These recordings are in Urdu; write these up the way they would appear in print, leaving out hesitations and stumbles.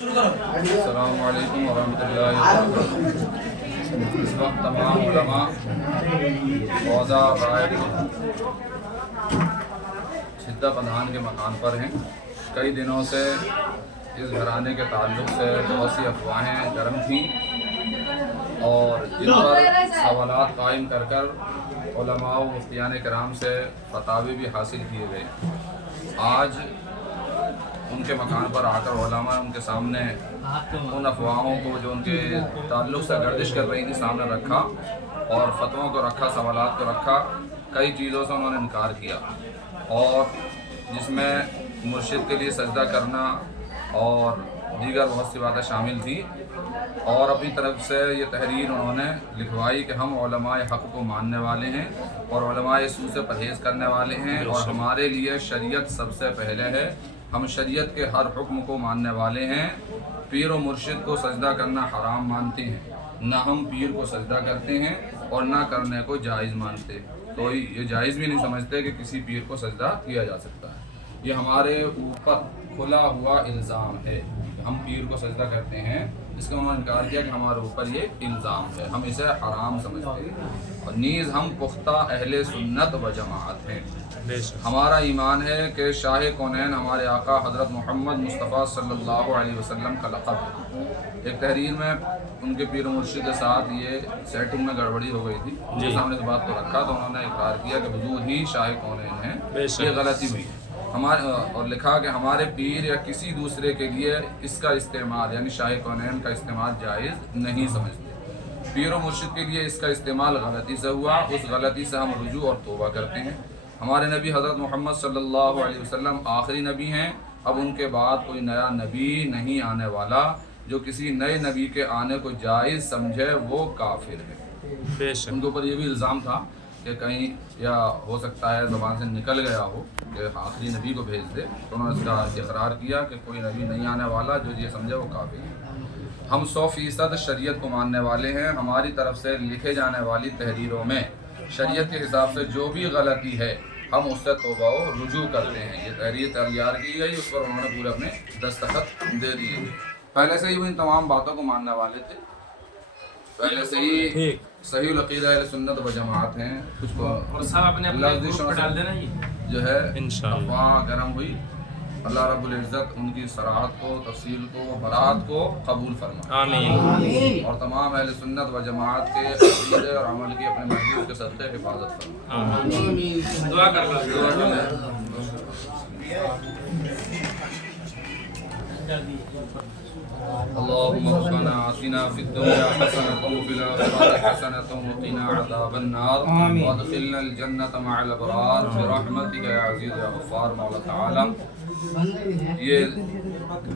السلام علیکم ورحمۃ اللہ وبرکاتہ۔ اس وقت تمام علماء روضہ رائے چھدہ پدھان کے مکان پر ہیں۔ کئی دنوں سے اس گھرانے کے تعلق سے بہت سی افواہیں گرم تھیں اور جن پر سوالات قائم کر کر علماء و مفتیان کرام سے فتاوی بھی حاصل کیے گئے۔ آج ان کے مکان پر آ کر علماء ان کے سامنے ان افواہوں کو جو ان کے تعلق سے گردش کر رہی تھی سامنے رکھا اور فتووں کو رکھا، سوالات کو رکھا۔ کئی چیزوں سے انہوں نے انکار کیا اور جس میں مرشد کے لیے سجدہ کرنا اور دیگر بہت سی باتیں شامل تھیں، اور اپنی طرف سے یہ تحریر انہوں نے لکھوائی کہ ہم علماء حق کو ماننے والے ہیں اور علماء سو سے پرہیز کرنے والے ہیں، اور ہمارے لیے شریعت سب سے پہلے ہے۔ ہم شریعت کے ہر حکم کو ماننے والے ہیں۔ پیر و مرشد کو سجدہ کرنا حرام مانتے ہیں، نہ ہم پیر کو سجدہ کرتے ہیں اور نہ کرنے کو جائز مانتے۔ تو یہ جائز بھی نہیں سمجھتے کہ کسی پیر کو سجدہ کیا جا سکتا ہے۔ یہ ہمارے اوپر کھلا ہوا الزام ہے کہ ہم پیر کو سجدہ کرتے ہیں۔ اس کا انہوں نے انکار کیا کہ ہمارے اوپر یہ الزام ہے، ہم اسے حرام سمجھتے ہیں، اور نیز ہم پختہ اہل سنت و جماعت ہیں۔ ہمارا ایمان ہے کہ شاہ کونین ہمارے آقا حضرت محمد مصطفیٰ صلی اللہ علیہ وسلم کا لقب ہے۔ ایک تحریر میں ان کے پیر و مرشد کے ساتھ یہ سیٹنگ میں گڑبڑی ہو گئی تھی، جس سامنے اس بات کو رکھا تو انہوں نے اقرار کیا کہ وجود ہی شاہ کونین ہے، یہ غلطی ہوئی ہے اور لکھا کہ ہمارے پیر یا کسی دوسرے کے لیے اس کا استعمال یعنی شاہ کونین کا استعمال جائز نہیں سمجھتے۔ پیر و مرشد کے لیے اس کا استعمال غلطی سے ہوا، اس غلطی سے ہم رجوع اور توبہ کرتے ہیں۔ ہمارے نبی حضرت محمد صلی اللہ علیہ وسلم آخری نبی ہیں، اب ان کے بعد کوئی نیا نبی نہیں آنے والا۔ جو کسی نئے نبی کے آنے کو جائز سمجھے وہ کافر ہے۔ ان کے اوپر یہ بھی الزام تھا کہ کہیں یا ہو سکتا ہے زبان سے نکل گیا ہو کہ آخری نبی کو بھیج دے، تو انہوں نے اس کا اقرار کیا کہ کوئی نبی نہیں آنے والا، جو یہ سمجھے وہ کافر ہے۔ ہم 100% شریعت کو ماننے والے ہیں۔ ہماری طرف سے لکھے جانے والی تحریروں میں شریعت کے حساب سے جو بھی غلطی ہے ہم اس سے توبہ و رجوع کرتے ہیں۔ یہ تحریر تیار کی گئی، اس پر انہوں نے پورے اپنے دستخط دے دیے تھے۔ پہلے سے ہی وہ ان تمام باتوں کو ماننے والے تھے، پہلے سے ہی صحیح العقیدہ اہل سنت و جماعت ہیں۔ کچھ لفظ جو ہے افواہ گرم ہوئی، اللہ رب العزت ان کی صراحت کو، تفصیل کو، برات کو قبول فرما، آمین، اور تمام اہل سنت و جماعت کے عقیدے اور عمل کی اپنے محبوب کے صدقے حفاظت فرما، آمین۔ دعا کر لو۔ اللهم ربنا آتنا في الدنيا حسنة وفي الآخرة حسنة وقنا عذاب النار وادخلنا الجنة مع الأبرار برحمتك يا عزيز يا غفار۔ مولا تعالی یہ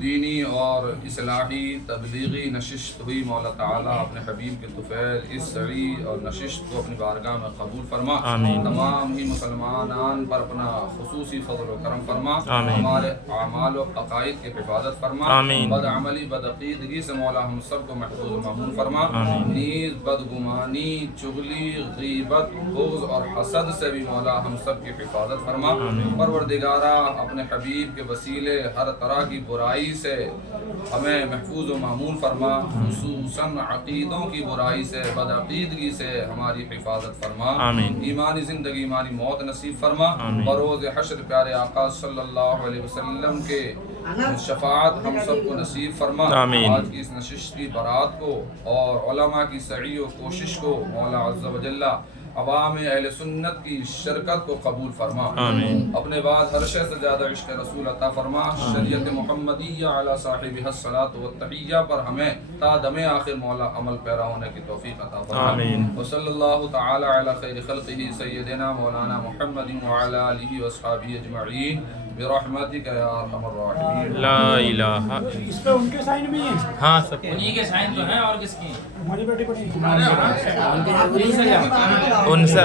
دینی اور اصلاحی تبلیغی نشست ہوئی، مولا تعالیٰ اپنے حبیب کے طفیل اس سڑی اور نشست کو اپنی بارگاہ میں قبول فرما، تمام ہی مسلمانان پر اپنا خصوصی فضل و کرم فرما، ہمارے اعمال و عقائد کی حفاظت فرما، بد عملی بدعقیدگی سے مولا ہم سب کو محفوظ و مامون فرما، نیز بدگمانی، چغلی، غیبت، بغض اور حسد سے بھی مولا ہم سب کی حفاظت فرما۔ پروردگارا اپنے حبیب کے وسیلے ہر طرح کی برائی سے ہمیں محفوظ و معمول فرما، خصوصاً عقیدوں کی برائی سے، بدعقیدگی سے ہماری حفاظت فرما، ایمانی زندگی ایمانی موت نصیب فرما، بروز حشر پیارے آقا صلی اللہ علیہ وسلم کے شفاعت ہم سب کو نصیب فرما۔ آج کی اس نشست کی برات کو اور علماء کی سعی و کوشش کو مولا عز و جل عوام اہل سنت کی شرکت کو قبول فرما، اپنے بعد ہر شے سے زیادہ عشق رسول عطا فرما، شریعت محمدیہ علی صاحبہ الصلاۃ والتحیہ پر ہمیں تا دم آخر مولا عمل پیرا ہونے کی توفیق عطا فرما، وصلی اللہ تعالی علی خیر خلقہ سیدنا مولانا محمد وعلی آلہ واصحابہ اجمعین برحمتک یا ارحم الراحمین۔ لا الہ، اس پہ ان کے سائن بھی ہیں؟ ہاں سب انہی کے سائن تو ہیں، اور کس کی؟ ہماری بیٹی پڑی ان سے